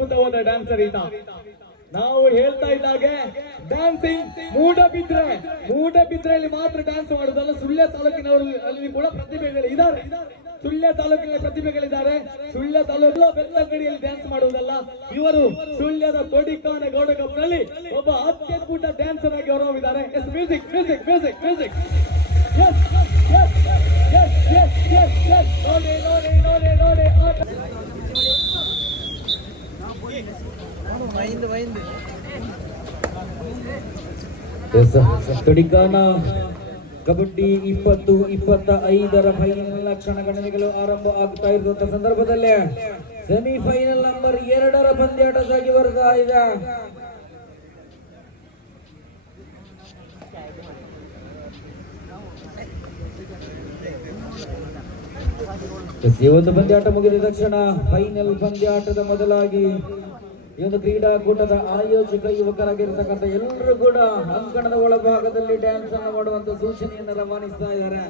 ಅದ್ಭುತವಾದ ಡ್ಯಾನ್ಸರ್ ಈತ. ನಾವು ಹೇಳ್ತಾ ಇದ್ದಾಗೆ ಡ್ಯಾನ್ಸಿಂಗ್ ಮೂಡ ಬಿದ್ರೆಯಲ್ಲಿ ಮಾತ್ರ ಡ್ಯಾನ್ಸ್ ಮಾಡುದಲ್ಲ, ಸುಳ್ಯ ತಾಲೂಕಿನಲ್ಲಿ ಕೂಡ ಪ್ರತಿಭೆಗಳಿದ್ದಾರೆ. ಸುಳ್ಯ ತಾಲೂಕಿನಲ್ಲಿ ಪ್ರತಿಭೆಗಳಿದ್ದಾರೆ. ಸುಳ್ಯ ತಾಲೂಕಿನ ಬೆತ್ತಂಗಡಿಯಲ್ಲಿ ಡ್ಯಾನ್ಸ್ ಮಾಡುವುದಲ್ಲ, ಇವರು ಸುಳ್ಯದ ಕೊಡಿಕಾನ ಗೌಡ ಕಪ್ನಲ್ಲಿ ಒಬ್ಬ ಅತ್ಯದ್ಭುತ ಡ್ಯಾನ್ಸರ್ ಆಗಿ ಹೊರಹೊಮ್ಮಿದ್ದಾರೆ. ಮ್ಯೂಸಿಕ್ ಮ್ಯೂಸಿಕ್ ಮ್ಯೂಸಿಕ್ ಮ್ಯೂಸಿಕ್ ನೋಡಿ ಕೊಡಿಕಾನ ಕಬಡ್ಡಿ 20-25 ಫೈನಲ್ ಕ್ಷಣಗಣನೆಗಳು ಆರಂಭ ಆಗ್ತಾ ಇರುವಂತ ಸಂದರ್ಭದಲ್ಲೇ ಸೆಮಿಫೈನಲ್ ನಂಬರ್ 2 ಪಂದ್ಯಾಟ ಸಾಗಿ ಬರ್ತಾ ಇದೆ. ಈ ಒಂದು ಪಂದ್ಯಾಟ ಮುಗಿದ ತಕ್ಷಣ ಫೈನಲ್ ಪಂದ್ಯಾಟದ ಮೊದಲಾಗಿ ಈ ಒಂದು ಕ್ರೀಡಾಕೂಟದ ಆಯೋಜಕ ಯುವಕರಾಗಿರ್ತಕ್ಕಂಥ ಎಲ್ಲರೂ ಕೂಡ ಅಂಕಣದ ಒಳಭಾಗದಲ್ಲಿ ಡ್ಯಾನ್ಸ್ ಅನ್ನು ಮಾಡುವಂತ ಸೂಚನೆಯನ್ನು ರವಾನಿಸ್ತಾ ಇದ್ದಾರೆ.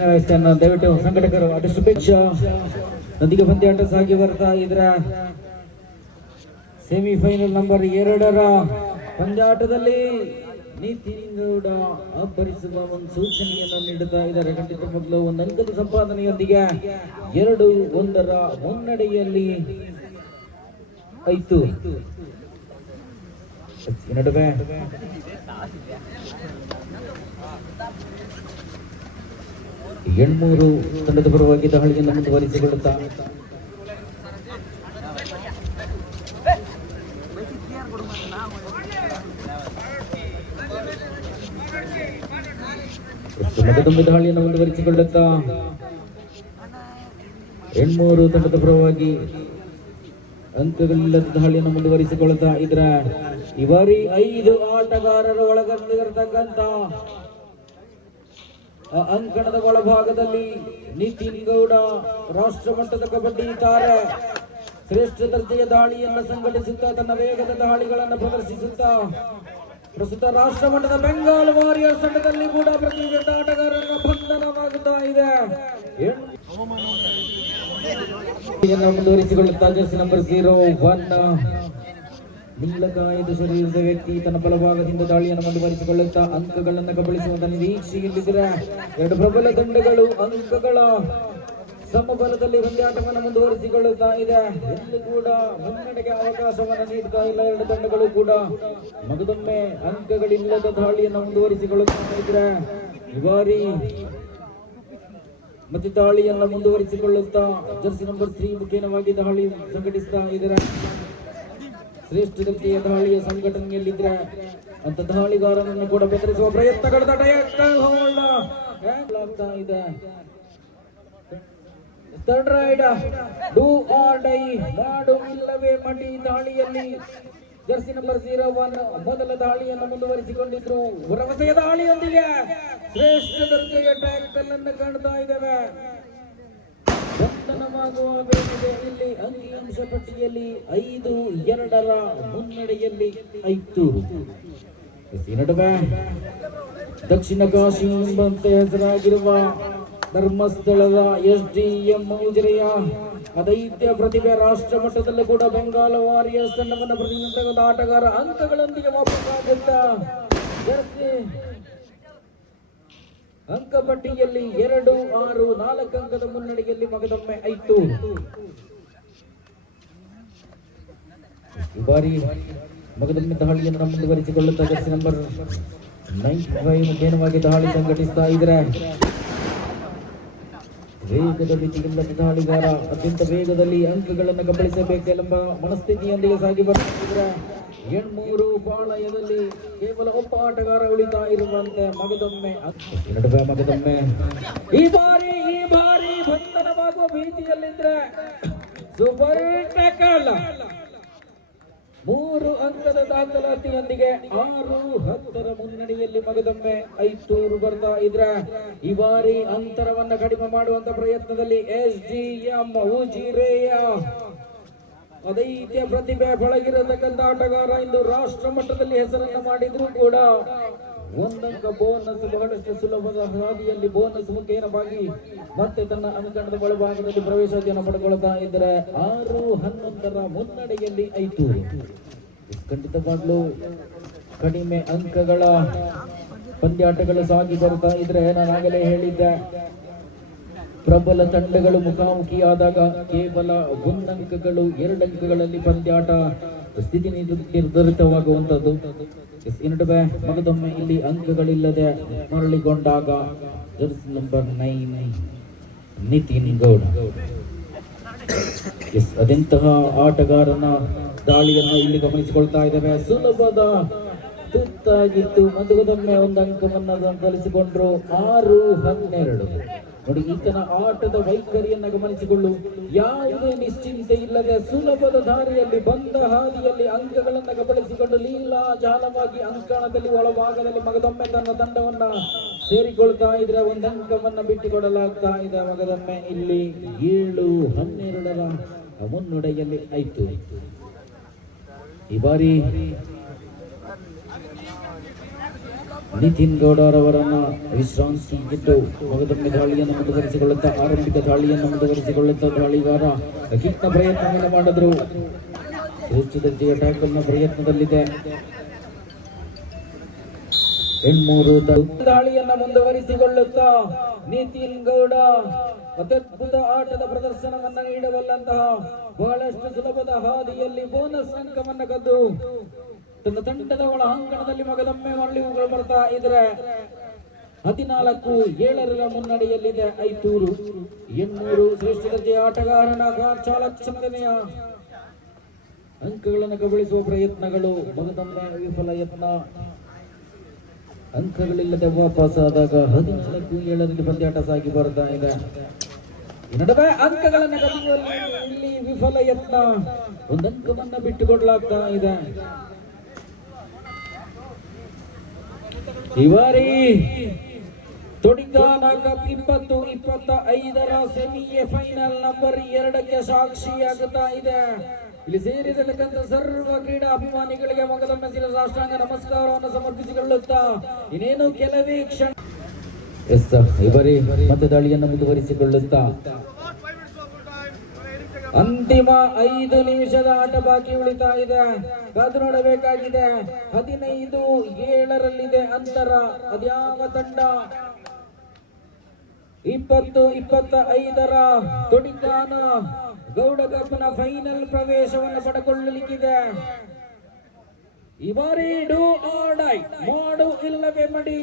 ವ್ಯವಸ್ಥೆಯನ್ನು ದಯವಿಟ್ಟು ಸಂಘಟಕರು ಆದಷ್ಟು ಬೇಗ ನದಿಗೆ ಪಂದ್ಯಾಟ ಸಾಗಿ ಬರ್ತಾ ಇದ್ರ ಸೆಮಿಫೈನಲ್ ನಂಬರ್ 2 ಪಂದ್ಯಾಟದಲ್ಲಿ ನಿತಿನ್ ಗೌಡ ಅಬ್ಬರಿಸುವ ಒಂದು ಸೂಚನೆಯನ್ನು ನೀಡುತ್ತಾ ಇದ್ದಾರೆ. ಖಂಡಿತ ಮೊದಲು ಒಂದು ಅಂಕದ ಸಂಪಾದನೆಯೊಂದಿಗೆ 2-1 ಮುನ್ನಡೆಯಲ್ಲಿ ಆಯ್ತು. ನಡುವೆ ಎಣ್ಮೂರು ತಂಡದ ಪರವಾಗಿ ದಾಳಿಯನ್ನು ಮುಂದುವರಿಸಿಕೊಳ್ಳುತ್ತಾ ದಾಳಿಯನ್ನು ಮುಂದುವರಿಸಿಕೊಳ್ಳುತ್ತಾ ಎಣ್ಮೂರು ತಂಡದ ಪರವಾಗಿ ಅಂಕಗಳಿಲ್ಲದ ದಾಳಿಯನ್ನು ಮುಂದುವರಿಸಿಕೊಳ್ಳುತ್ತಾ ಇದ್ರ ಈ ಬಾರಿ 5 ಆಟಗಾರರ ಒಳಗೊಂಡಿರತಕ್ಕಂತ ಅಂಕಣದ ಒಳಭಾಗದಲ್ಲಿ ನಿತಿನ್ ಗೌಡ ರಾಷ್ಟ್ರ ಮಟ್ಟದ ಕಬಡ್ಡಿ ತಾರೆ ಶ್ರೇಷ್ಠ ದರ್ಜೆಯ ದಾಳಿಯನ್ನು ಸಂಘಟಿಸುತ್ತಾ ತನ್ನ ವೇಗದ ದಾಳಿಗಳನ್ನು ಪ್ರದರ್ಶಿಸುತ್ತಾ ಪ್ರಸ್ತುತ ರಾಷ್ಟ್ರ ಮಟ್ಟದ ಬೆಂಗಾಲ್ ವಾರಿಯರ್ಸ್ ತಂಡದಲ್ಲಿ ಕೂಡ ಪ್ರತಿಷ್ಠಿತ ಆಟಗಾರರ ಬಂಧನವಾಗುತ್ತಾ ಇದೆ. ಮುಂದುವರಿಸಿಕೊಳ್ಳುತ್ತಾ ಜರ್ಸಿ ನಂಬರ್ 01 ನಿಲ್ಲಕಾಯದ ಶರೀರದ ವ್ಯಕ್ತಿ ತನ್ನ ಬಲಭಾಗದಿಂದ ದಾಳಿಯನ್ನು ಮುಂದುವರಿಸಿಕೊಳ್ಳುತ್ತಾ ಅಂಕಗಳನ್ನು ಕಬಳಿಸುವಂತ ನಿರೀಕ್ಷೆಯಲ್ಲಿದ್ದರೆ ಎರಡು ಪ್ರಬಲ ತಂಡಗಳು ಅಂಕಗಳ ಸಮಬಲದಲ್ಲಿ ಪಂದ್ಯಾಟವನ್ನು ಮುಂದುವರಿಸಿಕೊಳ್ಳುತ್ತಾ ಇದೆ. ಎಲ್ಲಿ ಕೂಡ ಮುನ್ನಡೆಗೆ ಅವಕಾಶವನ್ನು ನೀಡುತ್ತಾ ಇಲ್ಲ. ಎರಡು ತಂಡಗಳು ಕೂಡ ಮಗದೊಮ್ಮೆ ಅಂಕಗಳಿಲ್ಲದ ದಾಳಿಯನ್ನು ಮುಂದುವರಿಸಿಕೊಳ್ಳುತ್ತಾ ಇದ್ರೆ ಈ ಬಾರಿ ಮತ್ತೆ ದಾಳಿಯನ್ನು ಮುಂದುವರಿಸಿಕೊಳ್ಳುತ್ತಾ ಜರ್ಸಿ ನಂಬರ್ 3 ಮುಖೇನವಾಗಿ ದಾಳಿ ಸಂಘಟಿಸ್ತಾ ಇದ್ದಾರೆ. ಶ್ರೇಷ್ಠ ದರ್ಜೆಯ ದಾಳಿಯ ಸಂಘಟನೆಯಲ್ಲಿದ್ರೆ ಅಂತ ದಾಳಿಗಾರನನ್ನು ಕೂಡ ಬೆದರಿಸುವ ಪ್ರಯತ್ನಗಳು ಇದೆ. Third ride do or die ಮಾಡು ಇಲ್ಲವೇ ಮಡಿ ದಾಳಿಯಲ್ಲಿ ಜರ್ಸಿ ನಂಬರ್ 01 ಮೊದಲ ದಾಳಿಯನ್ನು ಮುಂದುವರಿಸಿಕೊಂಡಿದ್ರು. ಭರವಸೆಯ ದಾಳಿಯೊಂದಿಗೆ ಶ್ರೇಷ್ಠ ದರ್ಜೆಯ ಟ್ಯಾಕಲ್ ಅನ್ನು ಕಾಣ್ತಾ ಇದ್ದೇವೆ. ಬಂಧನವಾಗುವ ವೇಳೆ ಇಲ್ಲಿ ಅಂಕಿಅಂಶ ಪಟ್ಟಿಯಲ್ಲಿ 5-2 ಮುನ್ನಡೆಯಲ್ಲಿ ಆಯ್ತು. ನಡುವೆ ದಕ್ಷಿಣ ಕಾಶಿ ಎಂಬಂತೆ ಹೆಸರಾಗಿರುವ ಧರ್ಮಸ್ಥಳದ SDM ಉಜಿರೆಯ ಅದೈತ್ಯ ಪ್ರತಿಭೆ ರಾಷ್ಟ್ರ ಮಟ್ಟದಲ್ಲೂ ಕೂಡ ಬೆಂಗಾಲ್ ವಾರಿಯರ್ಸ್ ತಂಡವನ್ನು ಪ್ರತಿನಿಧಿಸುವ ಆಟಗಾರ ಅಂಕಗಳೊಂದಿಗೆ ವಾಪಸ್ ಆಗುತ್ತಾ ಅಂಕಪಟ್ಟಿಯಲ್ಲಿ 2-6-4 ಅಂಕದ ಮುನ್ನಡೆಯಲ್ಲಿ ಮಗದೊಮ್ಮೆ ಆಯ್ತು. ಈ ಬಾರಿ ಮಗದೊಮ್ಮೆ ದಾಳಿಯನ್ನು ಮುಂದುವರಿಸಿಕೊಳ್ಳುತ್ತಾ ಜರ್ಸಿ ನಂಬರ್ 95 ಮುಖೇನವಾಗಿ ದಾಳಿ ಸಂಘಟಿಸ್ತಾ ಇದ್ರೆ ವೇಗದ ಮಿತಿಯಿಲ್ಲದ ದಾಳಿಗಾರ ಅತ್ಯಂತ ವೇಗದಲ್ಲಿ ಅಂಕಗಳನ್ನು ಕಬಳಿಸಬೇಕೆಂಬ ಮನಸ್ಥಿತಿಯೊಂದಿಗೆ ಸಾಗಿ ಬರ್ತಿದ್ರೆ ಎಣ್ಮೂರು ಪಾಳಯದಲ್ಲಿ ಕೇವಲ ಒಬ್ಬ ಆಟಗಾರ ಉಳಿತಾ ಇರುವಂತೆ ಮಗದೊಮ್ಮೆ ನಡುವೆ ಮಗದೊಮ್ಮೆ ಈ ಬಾರಿ ಬಂಧನವಾಗುವ ಭೀತಿಯಲ್ಲಿದ್ರೆ ಸೂಪರ್ ಟ್ಯಾಕಲ್ 3 ಅಂಕದ ದಾಖಲಾತಿಯೊಂದಿಗೆ 6-10 ಮುನ್ನಡೆಯಲ್ಲಿ ಮಗದೊಮ್ಮೆ ಐತೂರು ಬರ್ತಾ ಇದ್ರೆ ಈ ಬಾರಿ ಅಂತರವನ್ನ ಕಡಿಮೆ ಮಾಡುವಂತ ಪ್ರಯತ್ನದಲ್ಲಿ SDM ಉಜಿರೆಯ ಅದೈತ್ಯ ಪ್ರತಿಭೆ ಪಳಗಿರತಕ್ಕಂಥ ಆಟಗಾರ ಇಂದು ರಾಷ್ಟ್ರ ಮಟ್ಟದಲ್ಲಿ ಹೆಸರನ್ನ ಮಾಡಿದ್ರು ಕೂಡ ಒಂದಂಕ ಬೋನಸ್ ಬಹಳಷ್ಟು ಸುಲಭದ ಹಾದಿಯಲ್ಲಿ ಬೋನಸ್ ಮುಖೇನವಾಗಿ ಮತ್ತೆ ತನ್ನ ಅಂಕಣದ ಒಳಭಾಗದಲ್ಲಿ ಪ್ರವೇಶವನ್ನು ಪಡೆದುಕೊಳ್ತಾ ಇದ್ದಾರೆ 6-11 ಮುನ್ನಡೆಯಲ್ಲಿ ಐತೂರು. ಖಂಡಿತವಾಗ್ಲೂ ಕಡಿಮೆ ಅಂಕಗಳ ಪಂದ್ಯಾಟಗಳು ಸಾಗಿ ಬರ್ತಾ ಇದ್ರೆ ನಾನಾಗಲೇ ಹೇಳಿದ್ದೆ ಪ್ರಬಲ ತಂಡಗಳು ಮುಖಾಮುಖಿಯಾದಾಗ ಕೇವಲ 1 ಅಂಕಗಳು 2 ಅಂಕಗಳಲ್ಲಿ ಪಂದ್ಯಾಟ ಸ್ಥಿತಿ ನಿರ್ಧರಿತವಾಗುವಂತದ್ದು. ಮಗದೊಮ್ಮೆ ಇಲ್ಲಿ ಅಂಕಗಳಿಲ್ಲದೆ ಮರಳಿಗೊಂಡಾಗ ನಂಬರ್ 9 ನಿತಿನ್ ಗೌಡ ಅದೆಂತಹ ಆಟಗಾರನ ದಾಳಿಯನ್ನು ಇಲ್ಲಿ ಗಮನಿಸಿಕೊಳ್ತಾ ಇದ್ದೇವೆ. ಸುಲಭದ ತುತ್ತಾಗಿತ್ತು. ಮಗದೊಮ್ಮೆ 1 ಅಂಕವನ್ನು ಗಳಿಸಿಕೊಂಡ್ರು. 6-12 ನೋಡಿ, ಈತನ ಆಟದ ವೈಖರಿಯನ್ನ ಗಮನಿಸಿಕೊಳ್ಳು. ಯಾವುದೇ ನಿಶ್ಚಿಂತೆ ಇಲ್ಲದೆ ಸುಲಭದ ದಾರಿಯಲ್ಲಿ ಬಂದ ಹಾದಿಯಲ್ಲಿ ಅಂಕಗಳನ್ನು ಗಮನಿಸಿಕೊಂಡು ಲೀಲಾ ಜಾಲವಾಗಿ ಅಂಕಣದಲ್ಲಿ ಒಳಭಾಗದಲ್ಲಿ ಮಗದೊಮ್ಮೆ ತನ್ನ ತಂಡವನ್ನ ಸೇರಿಕೊಳ್ತಾ ಇದ್ರೆ 1 ಅಂಕವನ್ನ ಬಿಟ್ಟುಕೊಡಲಾಗ್ತಾ ಇದೆ. ಮಗದೊಮ್ಮೆ ಇಲ್ಲಿ 7-12 ಮುನ್ನಡೆಯಲ್ಲಿ ಆಯ್ತು. ಈ ಬಾರಿ ನಿತಿನ್ ಗೌಡರವರನ್ನ ವಿಶ್ರಾಂತಿ ಗೆದ್ದು ಮಗದೊಮ್ಮೆ ದಾಳಿಯನ್ನು ಮುಂದುವರಿಸಿಕೊಳ್ಳುತ್ತಾ ಆರಂಭಿಕ ದಾಳಿಯನ್ನು ಮುಂದುವರಿಸಿಕೊಳ್ಳುತ್ತಾ ದಾಳಿಗಾರ ಕಿಟ್ನ ಪ್ರಯತ್ನವನ್ನು ಮಾಡಿದ್ರು. ಶ್ರೇಷ್ಠ ದರ್ಜೆಯ ಟ್ಯಾಕಲ್ನ ಪ್ರಯತ್ನದಲ್ಲಿದೆ. 8-3 ದಾಳಿಯನ್ನ ಮುಂದುವರಿಸಿಕೊಳ್ಳುತ್ತಾ ನಿತಿನ್ ಗೌಡ ಅತ್ಯದ್ಭುತ ಆಟದ ಪ್ರದರ್ಶನವನ್ನ ನೀಡಬಲ್ಲಂತಹ ಬಹಳಷ್ಟು ಸುಲಭದ ಹಾದಿಯಲ್ಲಿ ಬೋನಸ್ ಅಂಕವನ್ನ ಕದ್ದು ತನ್ನ ತಂಡದ ಒಳ ಅಂಗಣದಲ್ಲಿ ಮಗದೊಮ್ಮೆ ಮರಳಿಗಳು ಬರ್ತಾ ಇದ್ರೆ 14-7 ಮುನ್ನಡೆಯಲ್ಲಿದೆ ಐತೂರು. 800 ಶ್ರೇಷ್ಠ ದರ್ಜೆಯ ಆಟಗಾರನ ಚಾಲಕ್ಷಣೆಯ ಅಂಕಗಳನ್ನು ಕಬಳಿಸುವ ಪ್ರಯತ್ನಗಳು ಮಗದೊಮ್ಮೆ ವಿಫಲ ಯತ್ನ. ಅಂಕಗಳಿಲ್ಲದೆ ವಾಪಸ್ ಆದಾಗ 14-7 ಪಂದ್ಯಾಟ ಸಾಗಿ ಬರ್ತಾ ಇದೆ. ನಡುವೆ ಅಂಕಗಳನ್ನು ಕದಿಯುವಲ್ಲಿ ಇಲ್ಲಿ ವಿಫಲ ಯತ್ನ. 1 ಅಂಕವನ್ನ ಬಿಟ್ಟುಕೊಡಲಾಗ್ತಾ ಇದೆ. ಈ ಬಾರಿ ತೊಡಿಗಾನ ಕಪ್ 2025 ಸೆಮಿಫೈನಲ್ ನಂಬರ್ 2ಕ್ಕೆ ಸಾಕ್ಷಿಯಾಗುತ್ತಾ ಇದೆ. ಇಲ್ಲಿ ಸೇರಿರತಕ್ಕಂಥ ಸರ್ವ ಕ್ರೀಡಾ ಅಭಿಮಾನಿಗಳಿಗೆ ಮಗದೊಮ್ಮೆ ಸಾಷ್ಟಾಂಗ ನಮಸ್ಕಾರವನ್ನು ಸಮರ್ಪಿಸಿಕೊಳ್ಳುತ್ತಾ ಇನ್ನೇನು ಕೆಲವೇ ಕ್ಷಣ ಈ ಬಾರಿ ಮತ್ತೆ ದಾಳಿಯನ್ನು ಮುಂದುವರಿಸಿಕೊಳ್ಳುತ್ತಾ ಅಂತಿಮ 5 ನಿಮಿಷದ ಆಟ ಬಾಕಿ ಉಳಿತಾ ಇದೆ. ಕಾದು ನೋಡಬೇಕಾಗಿದೆ. 15-7 ಅಂತರ. ಅದ್ಯಾವ ತಂಡ 2025 ತೊಡಿಕಾನ ಗೌಡ ಕಪ್ನ ಫೈನಲ್ ಪ್ರವೇಶವನ್ನು ಪಡೆದುಕೊಳ್ಳಲಿಕ್ಕಿದೆ. ಈ ಬಾರಿ ಡೂ ಆರ್ ಡೈ, ಮಾಡು ಇಲ್ಲವೇ ಮಡಿ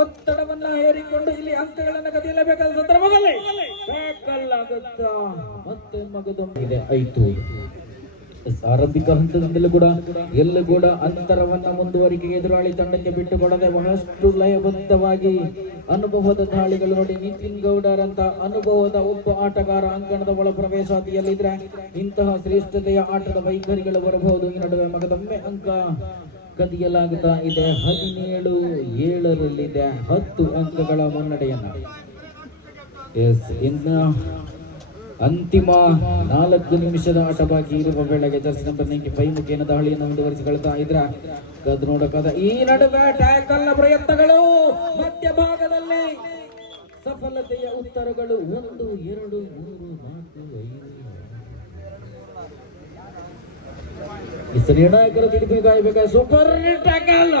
ಒತ್ತಡವನ್ನ ಹೇರಿಕೊಂಡು ಇಲ್ಲಿ ಅಂಕಗಳನ್ನು ಕದಿಯಲೇಬೇಕಾದ ಸಂದರ್ಭದಲ್ಲಿ ಟ್ಯಾಕಲ್ ಆಗುತ್ತಾ ಮತ್ತೆ ಮಗದೊಂದಿದೆ ಆಯ್ತು. ಆರಂಭಿಕ ಹಂತದಿಂದಲೂ ಕೂಡ ಎಲ್ಲೂ ಕೂಡ ಅಂತರವನ್ನ ಮುಂದುವರಿಕೆಗೆ ಎದುರಾಳಿ ತಂಡಕ್ಕೆ ಬಿಟ್ಟುಕೊಡದೆ ಬಹಳಷ್ಟು ಲಯಬದ್ಧವಾಗಿ ಅನುಭವದ ದಾಳಿಗಳು ನೋಡಿ. ನಿತಿನ್ ಗೌಡರಂತ ಅನುಭವದ ಒಬ್ಬ ಆಟಗಾರ ಅಂಕಣದ ಒಳ ಪ್ರವೇಶಾತಿಯಲ್ಲಿದ್ರೆ ಇಂತಹ ಶ್ರೇಷ್ಠತೆಯ ಆಟದ ವೈಖರಿಗಳು ಬರಬಹುದು. ಈ ನಡುವೆ ಮಗದೊಮ್ಮೆ ಅಂಕ ಕದಿಯಲಾಗುತ್ತಾ ಇದೆ. 17-7 10 ಅಂಕಗಳ ಮುನ್ನಡೆಯನ್ನ. ಇನ್ನು ಅಂತಿಮ 4 ನಿಮಿಷದ ಆಟ ಬಾಕಿ ಇರುವ ವೇಳೆಗೆ ಜರ್ಸಿ ನಂಬರ್ 95 ಮುಖೇನ ದಾಳಿಯನ್ನು ಮುಂದುವರಿಸಿಕೊಳ್ತಾ ಇದ್ರ ಕದ್ದು ನೋಡಕಾದ. ಈ ನಡುವೆ ಟ್ಯಾಕಲ್ನ ಪ್ರಯತ್ನಗಳು ಮಧ್ಯಭಾಗದಲ್ಲಿ ಸಫಲತೆಯ ಉತ್ತರಗಳು 1 2 3 4 5 ನಿರ್ಣಾಯಕರ ತೀರ್ಪಿಗೆ ಕಾಯಬೇಕಾದ ಸೂಪರ್ ಟ್ಯಾಕಲ್.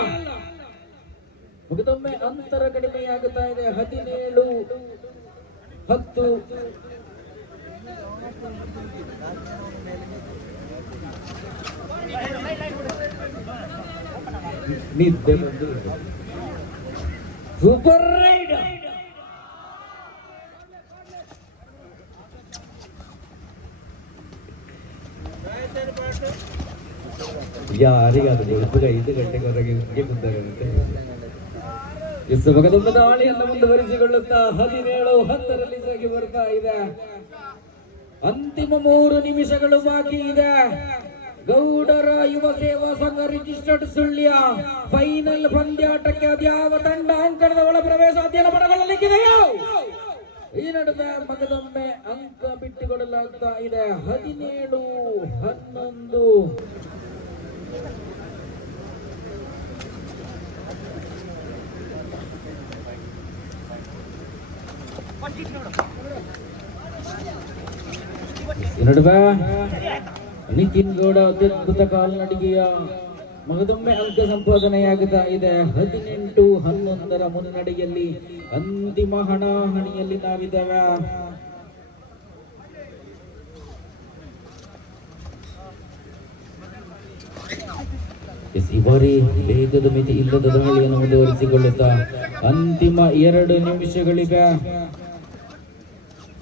ಮಗದೊಮ್ಮೆ ಅಂತರ ಕಡಿಮೆಯಾಗುತ್ತಾ ಇದೆ. 17-10 ನಿದ್ದೆ ಸೂಪರ್ ರೈಡ್. ಯಾರಿಗಾದ್ರೂ ಬೆಳಗ್ಗೆ 5 ಗಂಟೆವರೆಗೆ ಕುಂತಾರಂತೆ. ಮಗದೊಂದು ದಾಳಿಯನ್ನು ಮುಂದುವರಿಸಿಕೊಳ್ಳುತ್ತಾ 17-10 ಸಾಗಿ ಬರ್ತಾ ಇದೆ. ಅಂತಿಮ 3 ನಿಮಿಷಗಳು ಬಾಕಿ ಇದೆ. ಗೌಡರ ಯುವ ಸೇವಾ ಸಂಘ ರಿಜಿಸ್ಟರ್ಡ್ ಸುಳ್ಯ ಫೈನಲ್ ಪಂದ್ಯಾಟಕ್ಕೆ ಅದ್ಯಾವ ತಂಡ ಅಂಕಣದ ಒಳ ಪ್ರವೇಶ ಅಧ್ಯಯನ ಪಡೆಕೊಳ್ಳಲಿಕ್ಕಿದೆಯೋ? ಈ ನಡುವೆ ಮಗದೊಮ್ಮೆ ಅಂಕ ಬಿಟ್ಟುಕೊಡಲಾಗ್ತಾ ಇದೆ. 17-11. ಈ ನಡುವೆ ನಿತಿನ್ ಗೌಡ ಅತ್ಯದ್ಭುತ ಕಾಲ್ನಡಿಗೆಯ ಮಗದೊಮ್ಮೆ ಅಂಕ ಸಂಪಾದನೆಯಾಗುತ್ತಾ ಇದೆ. 18-11 ಮುನ್ನಡೆಯಲ್ಲಿ ಅಂತಿಮ ಹಣಾಹಣಿಯಲ್ಲಿ ನಾವಿದ್ದೇವೆ. ಈ ಬಾರಿ ವೇಗದ ಮಿತಿ ಇಲ್ಲದ ದಾಳಿಯನ್ನು ಮುಂದುವರಿಸಿಕೊಳ್ಳುತ್ತಾ ಅಂತಿಮ 2 ನಿಮಿಷಗಳಿಗೆ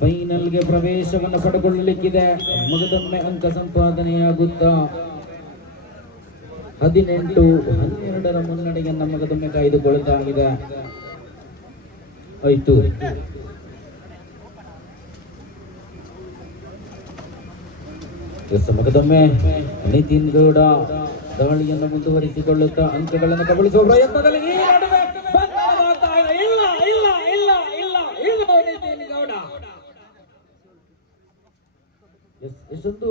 ಫೈನಲ್ಗೆ ಪ್ರವೇಶವನ್ನು ಪಡೆದುಕೊಳ್ಳಲಿಕ್ಕಿದೆ. ಮಗದೊಮ್ಮೆ ಅಂಕ ಸಂಪಾದನೆಯಾಗುತ್ತಾ 18-12 ಮುನ್ನಡೆಯನ್ನ ಮಗದೊಮ್ಮೆ ಕಾಯ್ದುಕೊಳ್ಳುತ್ತಾ ಇದೆ. ಆಯ್ತು, ಮಗದೊಮ್ಮೆ ನಿತಿನ್ ಗೌಡ ದಾಳಿಯನ್ನು ಮುಂದುವರಿಸಿಕೊಳ್ಳುತ್ತಾ ಅಂಕಗಳನ್ನು ಕಬಳಿಸುವ ಪ್ರಯತ್ನದಲ್ಲಿ ನಿತಿನ್ ಗೌಡ ಎಷ್ಟೊಂದು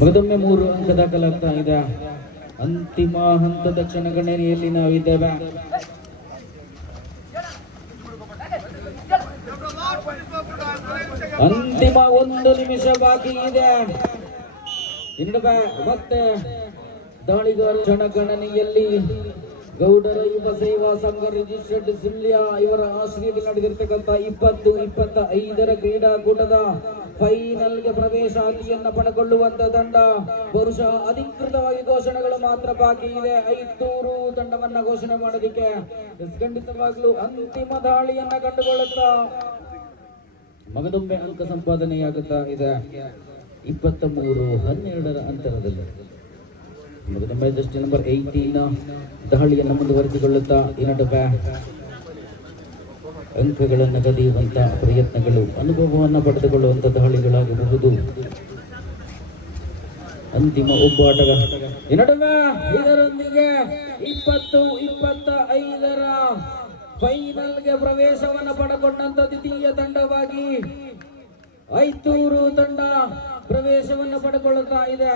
ಮಗದೊಮ್ಮೆ 3 ಅಂಕ ದಾಖಲಾಗ್ತಾ ಇದೆ. ಅಂತಿಮ ಹಂತದ ಕ್ಷಣಗಣನೆಯಲ್ಲಿ ನಾವಿದ್ದೇವೆ. ಅಂತಿಮ 1 ನಿಮಿಷ ಬಾಕಿ ಇದೆ. ಮತ್ತೆ ದಾಳಿಗಾರ ಕ್ಷಣಗಣನೆಯಲ್ಲಿ ಗೌಡರ ಯುವ ಸೇವಾ ಸಂಘ ರಿಜಿಸ್ಟರ್ಡ್ ಸುಳ್ಯ ಇವರ ಆಶ್ರಯದಲ್ಲಿ ನಡೆದಿರ್ತಕ್ಕಂಥ 20-25 ಕ್ರೀಡಾಕೂಟದ ಫೈನಲ್ಗೆ ಪ್ರವೇಶಾತಿಯನ್ನ ಪಡೆದುಕೊಳ್ಳುವಂತ ತಂಡ ಬಹುಶಃ ಅಧಿಕೃತವಾಗಿ ಘೋಷಣೆಗಳು ಮಾತ್ರ ಬಾಕಿ ಇದೆ. 500 ತಂಡವನ್ನ ಘೋಷಣೆ ಮಾಡೋದಕ್ಕೆ ಖಂಡಿತವಾಗ್ಲೂ ಅಂತಿಮ ದಾಳಿಯನ್ನ ಕಂಡುಕೊಳ್ಳುತ್ತಾ ಮಗದೊಮ್ಮೆ ಅಂಕ ಸಂಪಾದನೆಯಾಗುತ್ತಾ ಇದೆ. 23-12 ಅಂತರದಲ್ಲಿ ಮಗದೊಮ್ಮೆ ಜಸ್ಟ್ ನಂಬರ್ 18 ದಾಳಿಯನ್ನು ಮುಂದುವರಿಸಿಕೊಳ್ಳುತ್ತಾ ಈ ನಡುವೆ ಅಂಕಗಳನ್ನು ಕದಿಯುವಂತ ಪ್ರಯತ್ನಗಳು ಅನುಭವವನ್ನು ಪಡೆದುಕೊಳ್ಳುವಂತ ದಾಳಿಗಳಾಗಬಹುದು. ಅಂತಿಮ ಒಬ್ಬಾಟಗ ಈ ನಡುವೆ ಇದರೊಂದಿಗೆ 20-25 ಫೈನಲ್ಗೆ ಪ್ರವೇಶವನ್ನು ಪಡೆದುಕೊಂಡಂತ ದ್ವಿತೀಯ ತಂಡವಾಗಿ 500 ತಂಡ ಪ್ರವೇಶವನ್ನು ಪಡೆದುಕೊಳ್ಳುತ್ತಾ ಇದೆ.